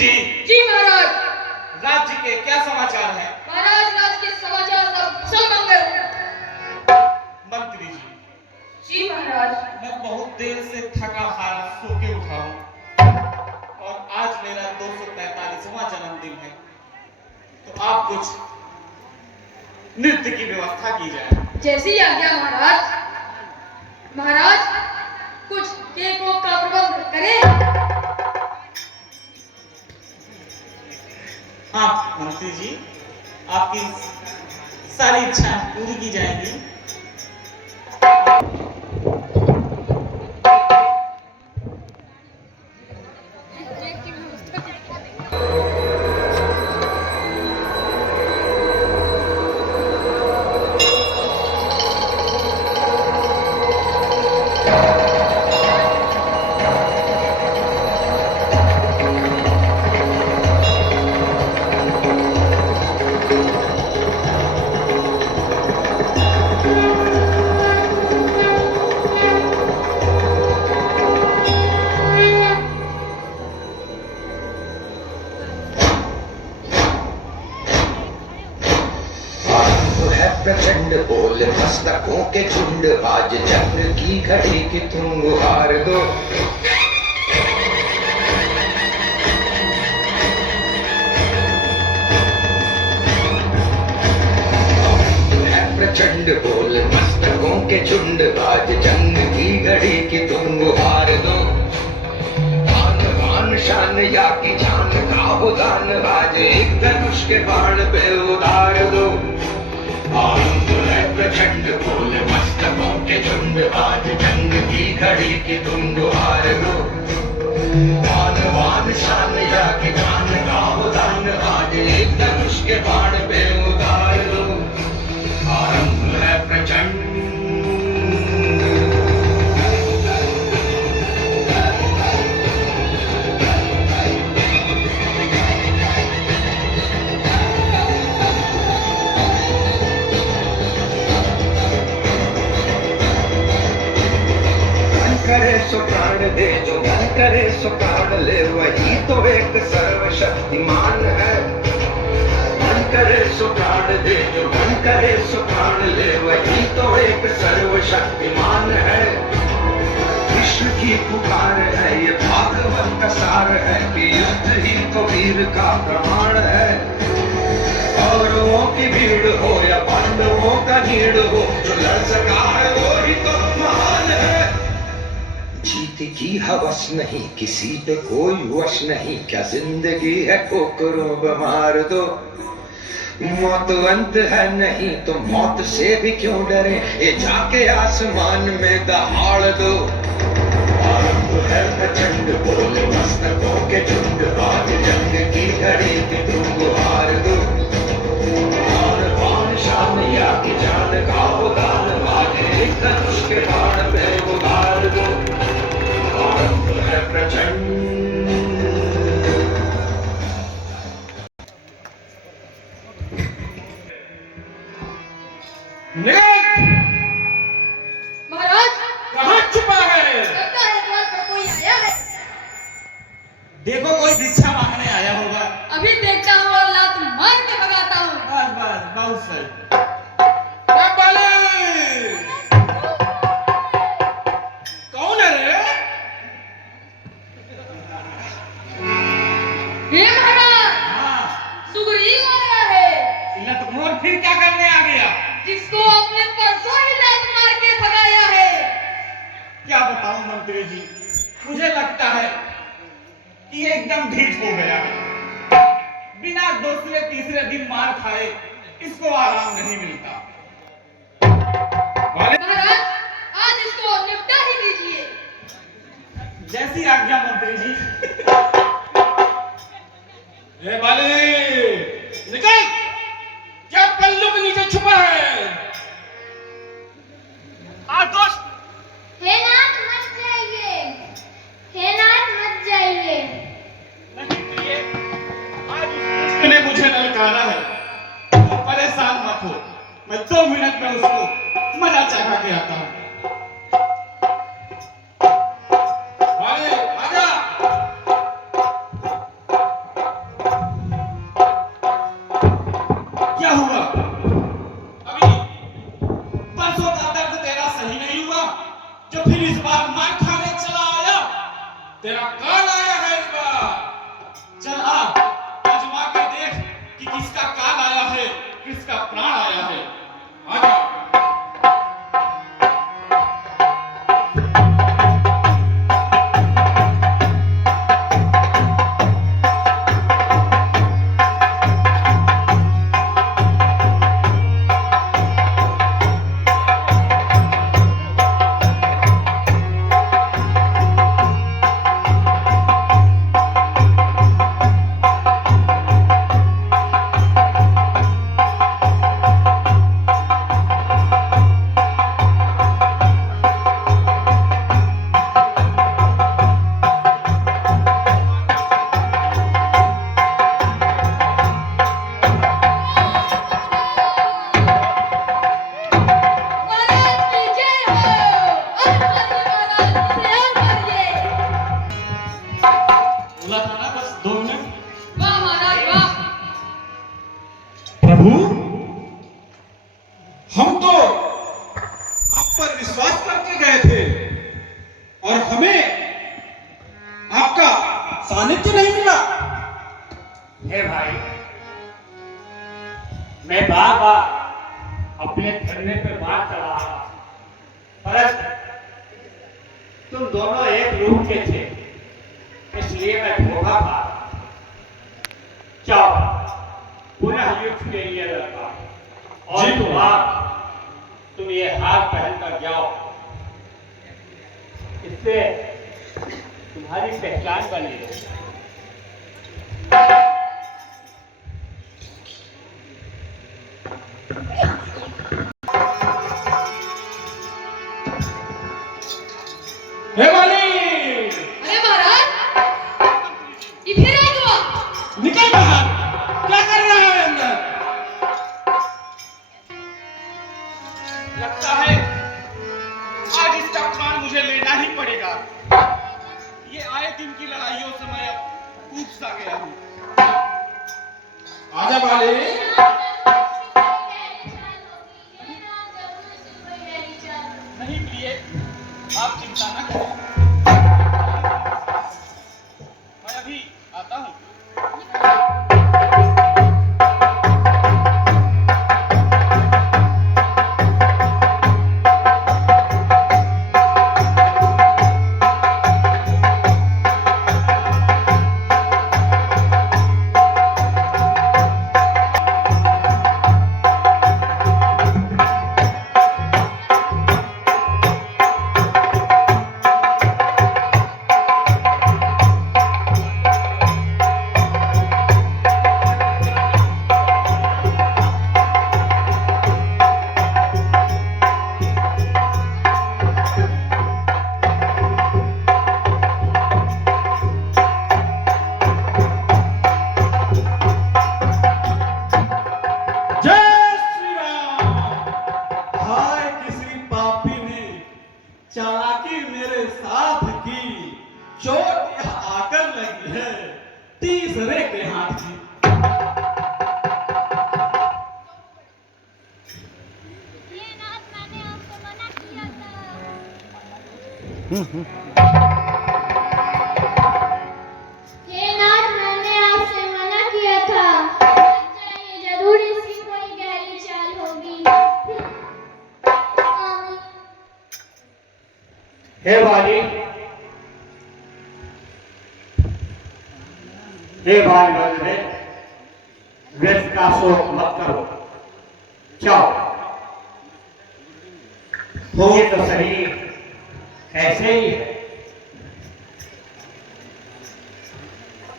जी। जी महाराज। राज्य के क्या समाचार हैं? महाराज राज्य के समाचार सब सब मंगल। मंत्री जी। जी महाराज। मैं बहुत देर से थका हारा सो के उठा हूं और आज मेरा 245वां जन्मदिन है, तो आप कुछ नृत्य की व्यवस्था की जाए। जैसी आज्ञा महाराज। महाराज कुछ केकों का प्रबंध करें। हाँ मंत्री जी, आपकी सारी इच्छा पूरी की जाएगी। प्रचंड बोल मस्तकों के झुंड, आज चक्र की घड़ी की तुम गुहार दो। प्रचंड बोल मस्तकों के झुंड, आज जंग की घड़ी की तुम गुहार दो। आन बान शान या की जान का हो दान, आज एक धनुष के बाण पे उतार दो। प्रचंड बोल मस्तकों के झुंड, आज जंग की घड़ी की तुम गुहार दो। वान वान शान या की जान का हो दान, आज एक धनुष के बाण पे उतार दो। आरंभ है प्रचंड। करे सो प्राण दे, जो मन करे सो प्राण ले, वही तो एक सर्वशक्तिमान है। मन करे सो प्राण दे, जो मन करे सो प्राण ले, वही तो एक सर्वशक्तिमान है। विश्व की पुकार है, ये भागवत का सार है, कि युद्ध ही तो वीर का प्रमाण है। कौरवों की भीड़ हो या पांडवों का नीड़ हो, जो लड़ सका है वो ही तो महान है। जीत की हवस नहीं, किसी पे कोई वश नहीं, क्या जिंदगी है ठोकरों पे मार दो। मौत अंत है नहीं तो मौत से भी क्यों डरे, ये जाके आसमान में दहाड़ दो। आरंभ है प्रचंड बोल मस्तकों के झुंड, आज जंग की घड़ी की तुम गुहार दो। आन बान शान या की जान का हो दान, आज एक धनुष के बाण पे उतार दो। आरंभ है प्रचंड। महाराज कहाँ छुपा है? लगता है द्वार पर कोई आया है। देखो कोई भिक्षा मांगने आया होगा। अभी देखता हूँ और लात मार के भगाता हूँ। बस बस बहुत सही। कौन है रे? हे महाराज, हाँ, सुग्रीव आया है, लतखोर फिर क्या करने आ गया? जिसको आपने परसों ही लात मार के भगाया है। क्या बताऊं मंत्री जी, मुझे लगता है कि ये एकदम ढीठ हो गया है। बिना दूसरे तीसरे दिन मार खाए इसको आराम नहीं मिलता। महाराज आज इसको निपटा ही दीजिए। जैसी आज्ञा मंत्री जी। ए बाली, निकल! क्या पल्लू के नीचे छुपा है? दोस्त। हे नाथ मत जाइए, हे नाथ मत जाइए। नहीं प्रिय, आज उस दुष्ट ने मुझे ललकारा है। तुम परेशान मत हो, मैं 2 मिनट में उसको मजा चखा के आता हूँ। काल आया है इस बार। चल आजमा के देख कि किसका काल आया है, किसका प्राण आया है। आजा। महाराज की जय हो। और महाराज से और करिए। बोला था ना बस 2 मिनट। वाह महाराज वाह। प्रभु, हम तो आप पर विश्वास करके गए थे और हमें आपका सानिध्य नहीं मिला। हे भाई, मैं बार बार अपने धरने पर बात कर रहा था, पर तुम दोनों एक रूप के थे, इसलिए मैं धोखा खा। जाओ, पुनः युद्ध के लिए लड़का और जी तुम ये हार पहनकर जाओ, इससे तुम्हारी पहचान बनी रहे। हे वाली, अरे महाराज ये फिर आ गया। निकल बाहर। क्या कर रहा है अंदर? लगता है आज इसका प्राण मुझे लेना ही पड़ेगा। ये आए दिन की लड़ाइयों से मैं अब ऊब सा गया हूँ। आजा वाली। नहीं प्रिय, आप चिंता न करें, मैं अभी आता हूँ। जय श्री राम। हाय, किसी पापी ने चालाकी मेरे साथ की, चोट यह आकर लगी है तीसरे के हाथ की। ये नाथ मैंने आपको मना किया था। हे नाथ, मैंने आपसे मना किया था। अच्छा, ये जरूर इसकी कोई गहरी चाल होगी। हे वाली, हे बाल बंधे, व्यर्थ का शोक मत करो, जाओ। ये तो सही ऐसे ही है।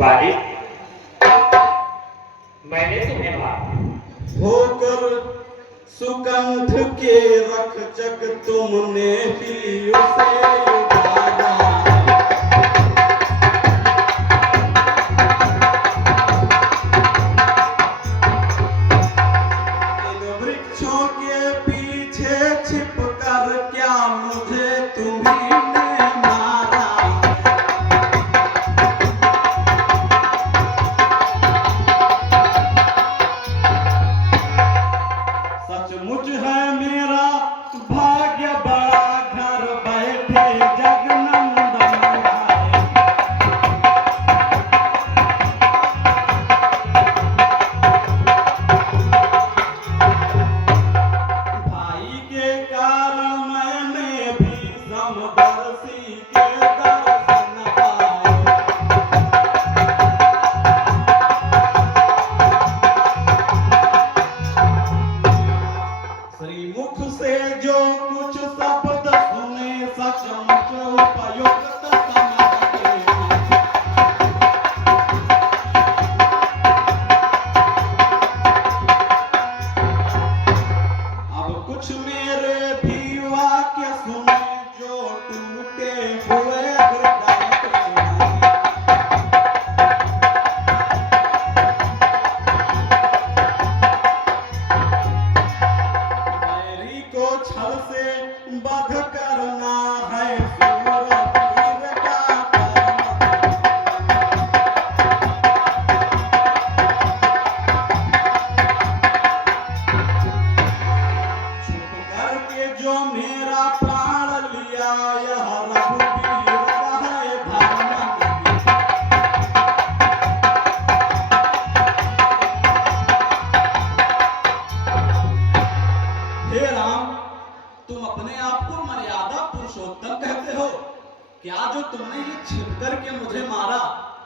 वाली, मैंने तुम्हें मारा। होकर सुकंठ के रक्षक तुमने ही उसे उबारा। इन वृक्षों के पीछे छिप कर क्या मुझे तुम्ही ने मारा। सचमुच है मेरा भाग्य बड़ा, घर बैठे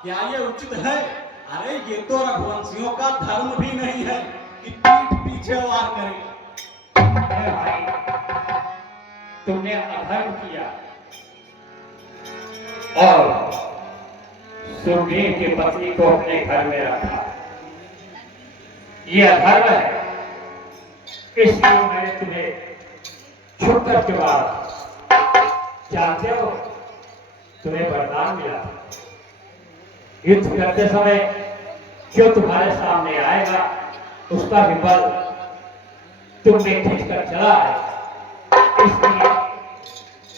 क्या ये उचित है? अरे ये तो रघुवंशियों का धर्म भी नहीं है कि पीठ पीछे वार करें। अरे भाई, तुमने अधर्म किया और सुग्रीव की पत्नी को अपने घर में रखा। ये अधर्म है, इसलिए मैंने तुम्हें छुप कर के मारा। जानते हो, तुम्हें वरदान मिला था। युद्ध करते समय जो तुम्हारे सामने आएगा उसका भी बल तुम में खींच कर चला आएगा। इसलिए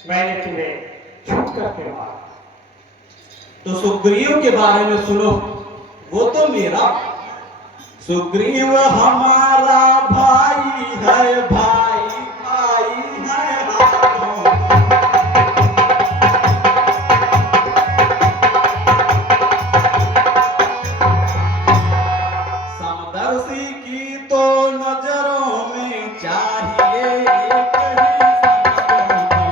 मैंने तुम्हें छुप करके मारा। तो सुग्रीव के बारे में सुनो, वो तो मेरा सुग्रीव हमारा भाई है, भाई भाई है हाथों। समदर्शी की तो नजरों में चाहिए एक ही समदर्शी।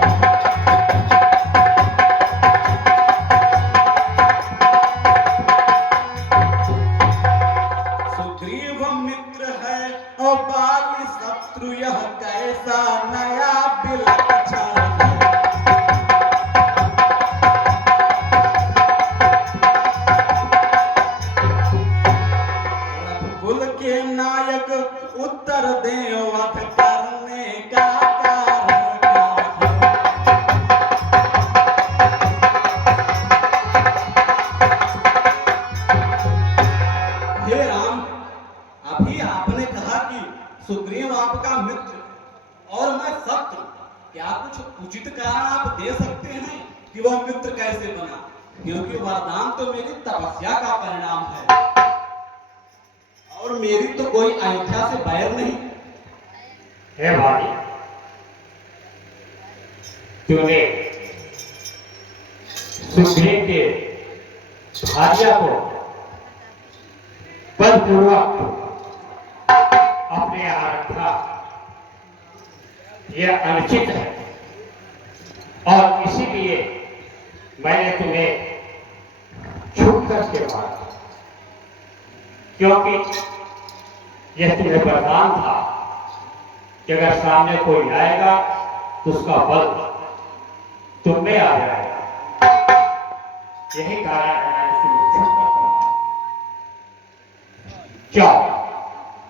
सुग्रीव मित्र है और बाली शत्रु, यह कैसा नया विलक्षण है। रघुकुल के नायक उत्तर दें, वध करने का कारण क्या है? हे राम, अभी आपने कहा कि सुग्रीव आपका मित्र और मैं शत्रु। क्या कुछ उचित कारण आप दे सकते हैं कि वह मित्र कैसे बना? क्योंकि वरदान तो मेरी तपस्या का परिणाम है और मेरी तो कोई अयोध्या से बैर नहीं। हे भाई, तूने सुग्रीव के भार्या को बलपूर्वक अपने यहाँ रखा, यह अनुचित है और इसीलिए मैंने तुम्हें छुप करके मारा, क्योंकि यह तुम्हें वरदान था कि अगर सामने कोई आएगा तो उसका बल तुम में आ जाएगा। यही कारण है मैंने तुम्हें छुप करके मारा। जाओ।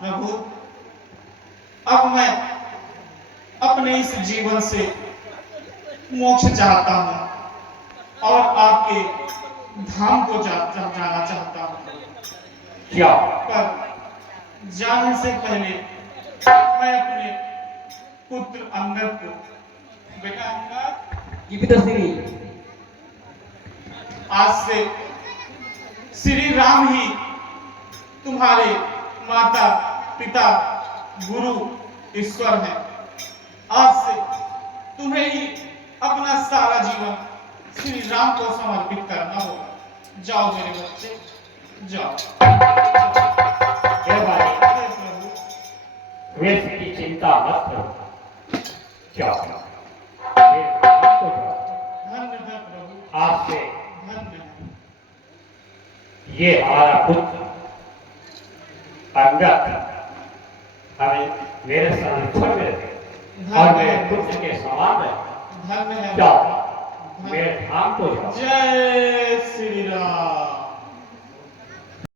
प्रभु, अब मैं अपने इस जीवन से मोक्ष चाहता हूँ और आपके धाम को जाना चाहता हूँ। जाओ। पर जाने से पहले मैं अपने पुत्र अंगद को, बेटा अंगद, ये भी तो श्री आज से श्री राम ही तुम्हारे माता पिता गुरु ईश्वर है। आज से तुम्हें ही अपना सारा जीवन श्री राम को समर्पित करना होगा। जाओ मेरे बच्चे, जाओ। हे भाई, हे प्रभु, वेश की चिंता मत करो। जाओ। ये धाम को जाओ। धन्य है प्रभु, आज से धन्य है। ये हमारा पुत्र अंगद हमें मेरे संरक्षण में रहे और मेरे पुत्र के समान रहे। धन्य है। जाओ, मेरे धाम को जाओ। जय श्री राम।